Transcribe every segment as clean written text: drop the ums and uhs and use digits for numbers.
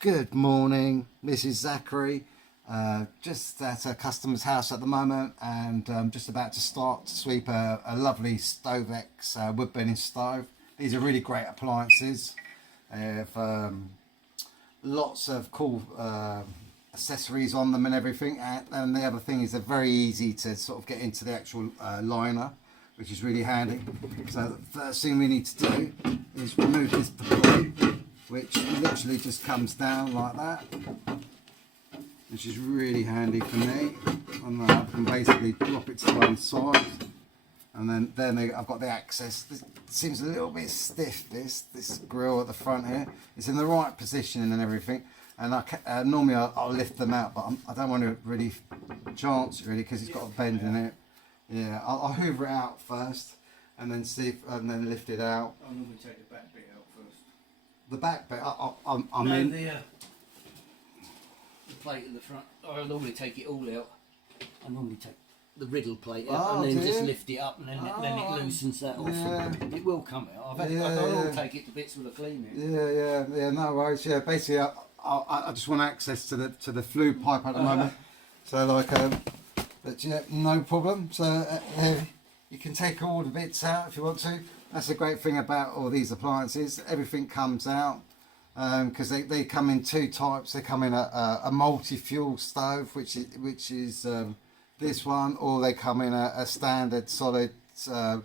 Good morning, this is Zachary. Just at a customer's house at the moment, and just about to start to sweep a lovely Stovax wood burning stove. These are really great appliances. They have lots of cool accessories on them and everything, and the other thing is they're very easy to sort of get into the actual liner, which is really handy. So the first thing we need to do is remove this plate, which literally just comes down like that, which is really handy for me. And I can basically drop it to one side, and then I've got the access. This seems a little bit stiff, this grill at the front here. It's in the right position and everything, and normally I'll lift them out, but I don't want to really chance it really, because it's got a bend in it. Yeah, I'll hoover it out first, and then and then lift it out. I'll normally take the back bit out first. The back bit, The plate at the front. I normally take it all out. I normally take the riddle plate out and then just lift it up, and then it loosens that off. Yeah. It will come out. I'll take it to bits with a cleaner. Yeah, no worries. Yeah, basically, I just want access to the flue pipe at the moment. So like, but yeah, no problem. So you can take all the bits out if you want to. That's the great thing about all these appliances. Everything comes out because they come in two types. They come in a multi-fuel stove, which is this one, or they come in a standard solid,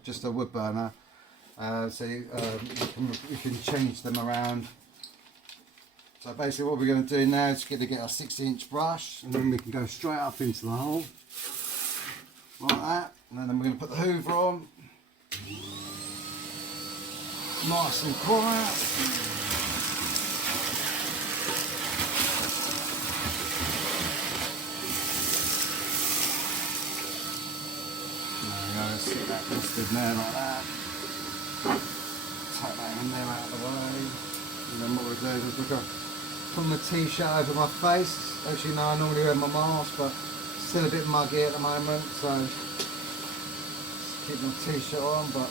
just a wood burner. So you can change them around. So basically what we're going to do now is get our 60-inch brush, and then we can go straight up into the hole like that, and then we're going to put the hoover on, nice and quiet. There we go, sit that listed there like that. Take that in there out of the way, and then what we'll do is we'll go put my t-shirt over my face. As you know, I normally wear my mask, but still a bit muggy at the moment, so just keep my t-shirt on. But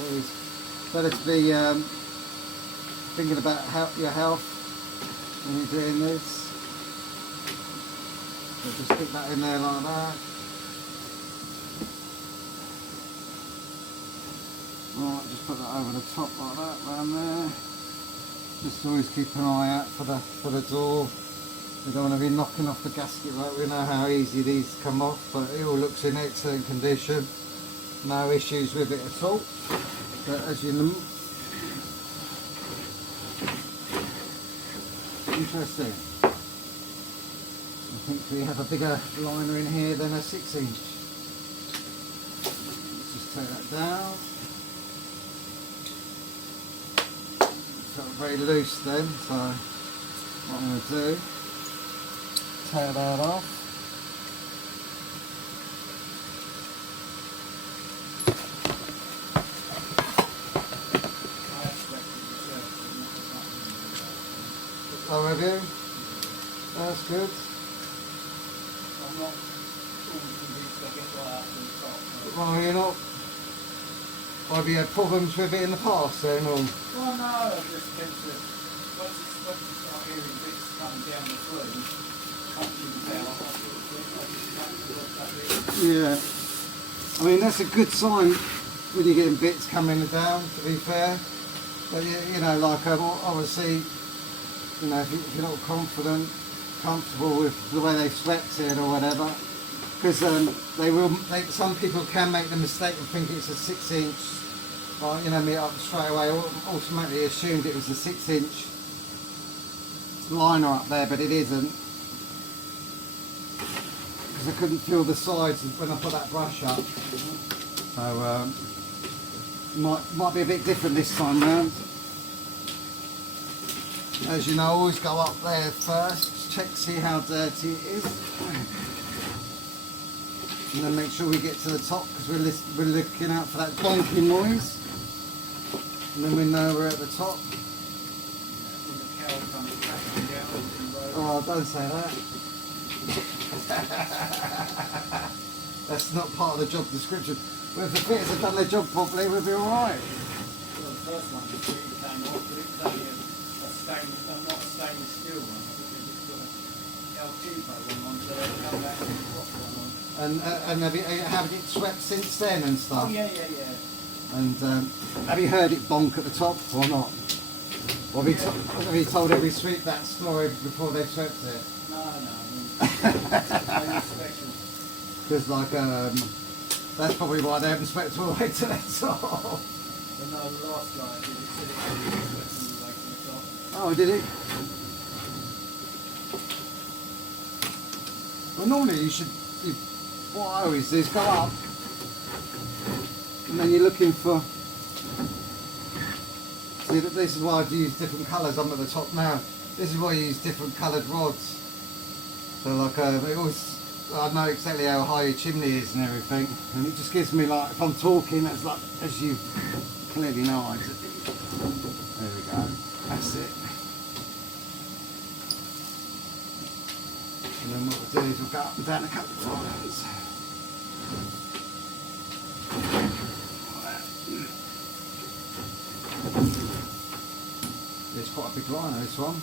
always better to be thinking about your health when you're doing this. So just stick that in there like that. Right, just put that over the top like that, round there. Just always keep an eye out for the door. We don't want to be knocking off the gasket, right? We know how easy these come off, but it all looks in excellent condition. No issues with it at all. But as you know, interesting. I think we have a bigger liner in here than a 6-inch. Let's just take that down. Felt very loose then, so what I'm going to do, tear that off. Oh, have you? That's good. I'm not always convinced I get right up to the top. Well, you're not. Have you had problems with it in the past then, or? Well, no, I just tend to, once you start hearing bits coming down the flue, punching down, I just cut it. Yeah. I mean, that's a good sign when you're getting bits coming down, to be fair. But you know, like obviously, you know, if you're not comfortable with the way they've swept it or whatever, because some people can make the mistake of thinking it's a 6-inch. You know, me up straight away automatically assumed it was a 6-inch liner up there, but it isn't, because I couldn't feel the sides when I put that brush up. So might be a bit different this time round. As you know, always go up there first, check, see how dirty it is, and then make sure we get to the top, because we're looking out for that bonking noise, and then we know we're at the top. Oh, don't say that. That's not part of the job description. Well, if the fitters have done their job properly, we'll be alright. Well, the first one came off, but it was only not a stainless chill one. I think they just got a El Cheapo one on, so they'll come back and swap one on. And have it swept since then and stuff? Oh, yeah. And have you heard it bonk at the top or not? Or have you told every sweep that story before they swept it? No, I mean, it's special. Because like, that's probably why they haven't swept all the way to the top. But no, the last guy did it, said it swept all the way to the top. Oh, did it? Well, normally what I always do is go up, and then you're looking for. See, this is why I use different colours. I'm at the top now. This is why I use different coloured rods. So like, it always, I know exactly how high your chimney is and everything, and it just gives me like, if I'm talking, it's like, as you clearly know, there we go. That's it. And then what we'll do is we'll go up and down a couple of times. There's quite a big line on this one.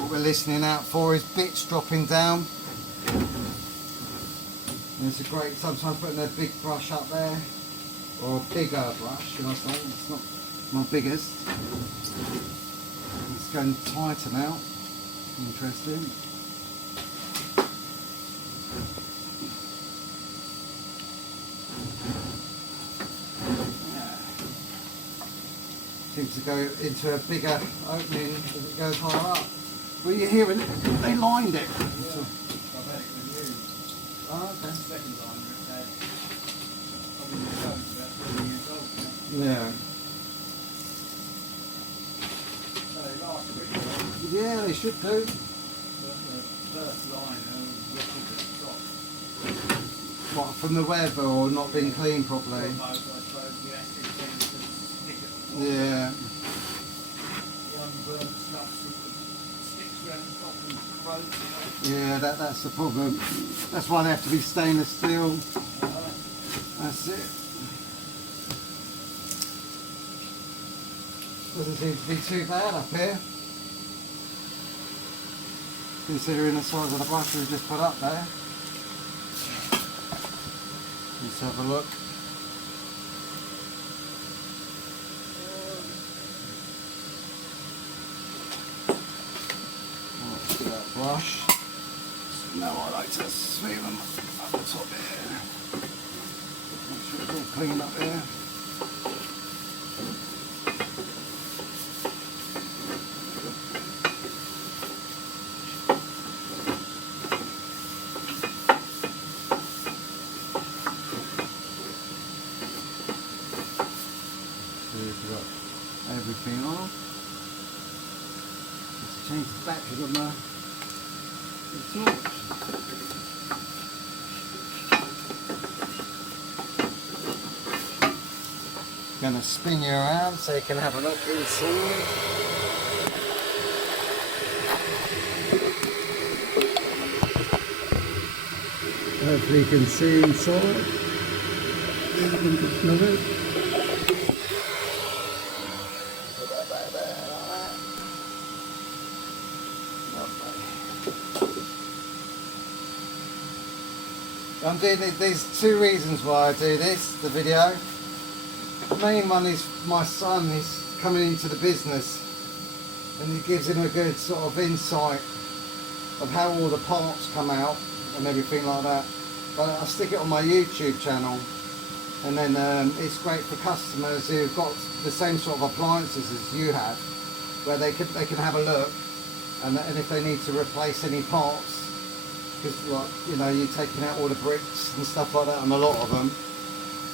What we're listening out for is bits dropping down. And it's a great, sometimes putting a big brush up there, or a bigger brush, should I say. It's not my biggest. It's going tighter now. Interesting. Seems to go into a bigger opening as it goes higher up. Well, you're hearing it, they lined it. Yeah, I've had it renewed. Oh, okay. Second line it's had. I've been in the coach about 3 years old now. Yeah. So they last quickly. Yeah, they should do. But the first line was at the top. What, from the weather or not being cleaned properly? Almost, I suppose, the acid tends to stick at the top. Yeah. The unburnt stuff sort of sticks around the top and corrodes it. Yeah, that's the problem. That's why they have to be stainless steel. That's it. Doesn't seem to be too bad up here, considering the size of the brush we just put up there. Let's have a look. Oh, that brush. Now I like to sweep them up the top here. Make sure it's all clean up here. We've got everything on. Let's change the battery on the torch. Going to spin you around so you can have a look inside. Hopefully you can see inside. Another. Put that back there like that. Lovely. I'm doing it, there's two reasons why I do this, the video. The main one is my son is coming into the business, and it gives him a good sort of insight of how all the parts come out and everything like that. But I stick it on my YouTube channel, and then it's great for customers who've got the same sort of appliances as you have, where they can have a look, and if they need to replace any parts, because like, you know, you're taking out all the bricks and stuff like that on a lot of them,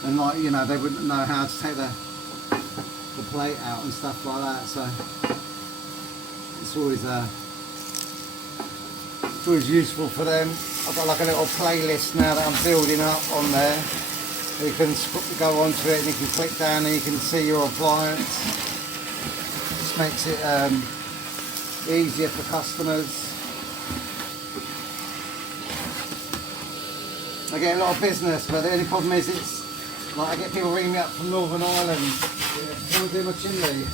and like, you know, they wouldn't know how to take the plate out and stuff like that. So it's always useful for them. I've got like a little playlist now that I'm building up on there. You can go onto it and you can click down and you can see your appliance. Just makes it easier for customers. I get a lot of business, but the only problem is Like I get people ringing me up from Northern Ireland. Yeah, want to do my chimney?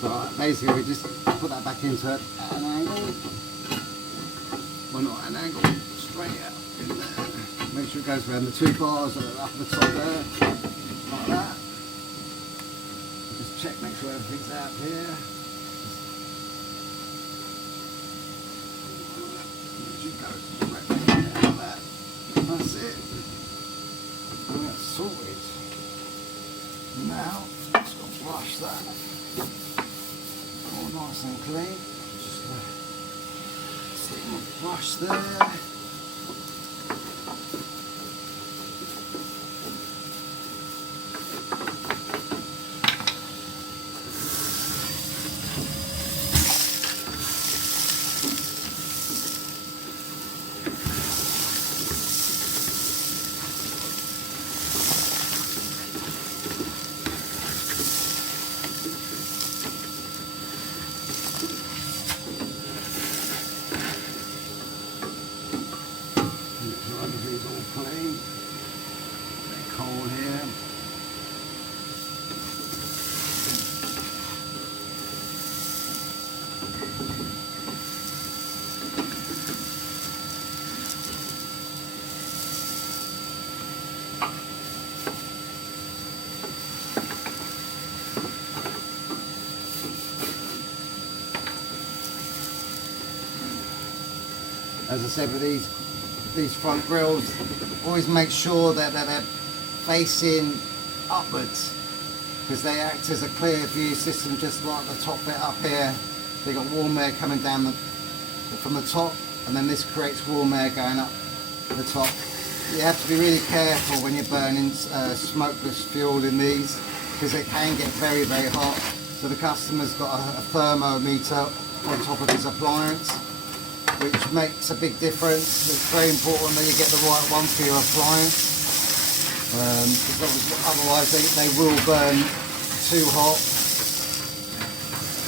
Right, basically we just put that back into an angle. Well, not an angle, straight out in there. Make sure it goes around the 2 bars that are up at the top there, like that. Just check, make sure everything's out here. That's it. And that's sorted. Now, just got to brush that. All nice and clean. Just gonna stick my brush there. Everything's all clean. Coal here. As I said, with these front grills, always make sure that they're facing upwards, because they act as a clear view system, just like the top bit up here. They've got warm air coming down from the top, and then this creates warm air going up the top. You have to be really careful when you're burning smokeless fuel in these, because it can get very, very hot. So the customer's got a thermometer on top of his appliance, which makes a big difference. It's very important that you get the right one for your appliance, because otherwise they will burn too hot.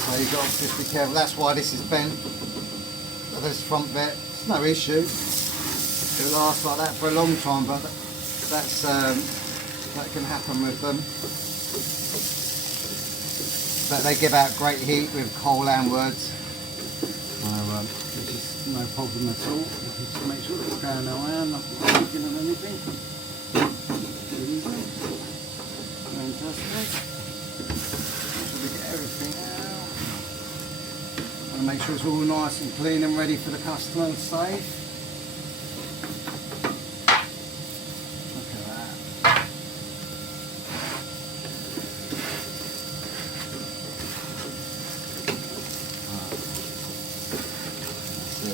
So you've got to just be careful. That's why this is bent, this front bit. It's no issue. It'll last like that for a long time, but that's that can happen with them. But they give out great heat with coal and wood. Which is no problem at all. Just make sure it's going around, not leaking on anything. Easy. Fantastic. Make sure we get everything out. And make sure it's all nice and clean and ready for the customer and safe. Look at that.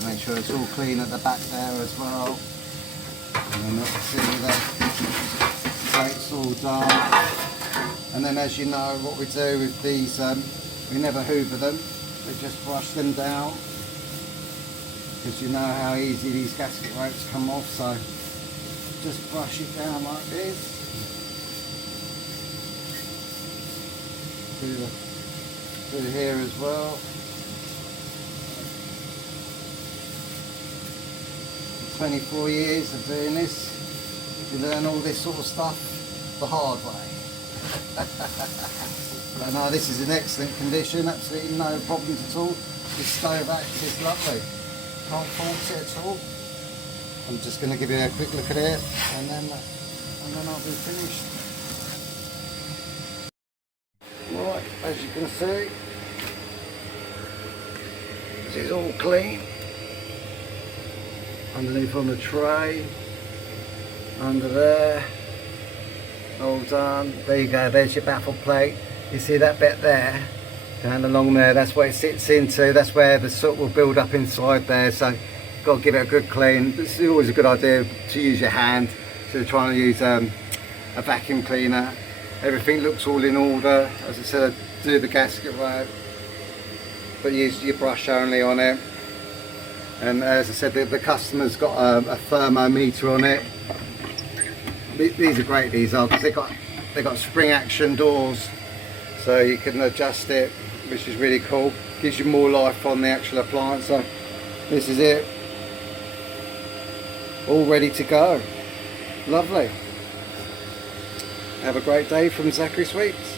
Make sure it's all clean at the back there as well. And then see the plates all done. And then, as you know, what we do with these, we never hoover them. We just brush them down, because you know how easy these gasket ropes come off. So just brush it down like this. Through here as well. 24 years of doing this, you learn all this sort of stuff the hard way. But no, this is in excellent condition, absolutely no problems at all. This Stovax is lovely, can't fault it at all. I'm just going to give you a quick look at it, and then I'll be finished. Right, as you can see, this is all clean. Underneath on the tray, under there, all done. There you go, there's your baffle plate. You see that bit there, down along there, that's where it sits into, that's where the soot will build up inside there, so you've got to give it a good clean. It's always a good idea to use your hand, so you're trying to use a vacuum cleaner. Everything looks all in order. As I said, do the gasket rope, but use your brush only on it. And as I said, the customer's got a thermometer on it. These are great, these are, because they've got spring action doors, so you can adjust it, which is really cool. Gives you more life on the actual appliance. So this is it, all ready to go. Lovely. Have a great day from Zachary Sweeps.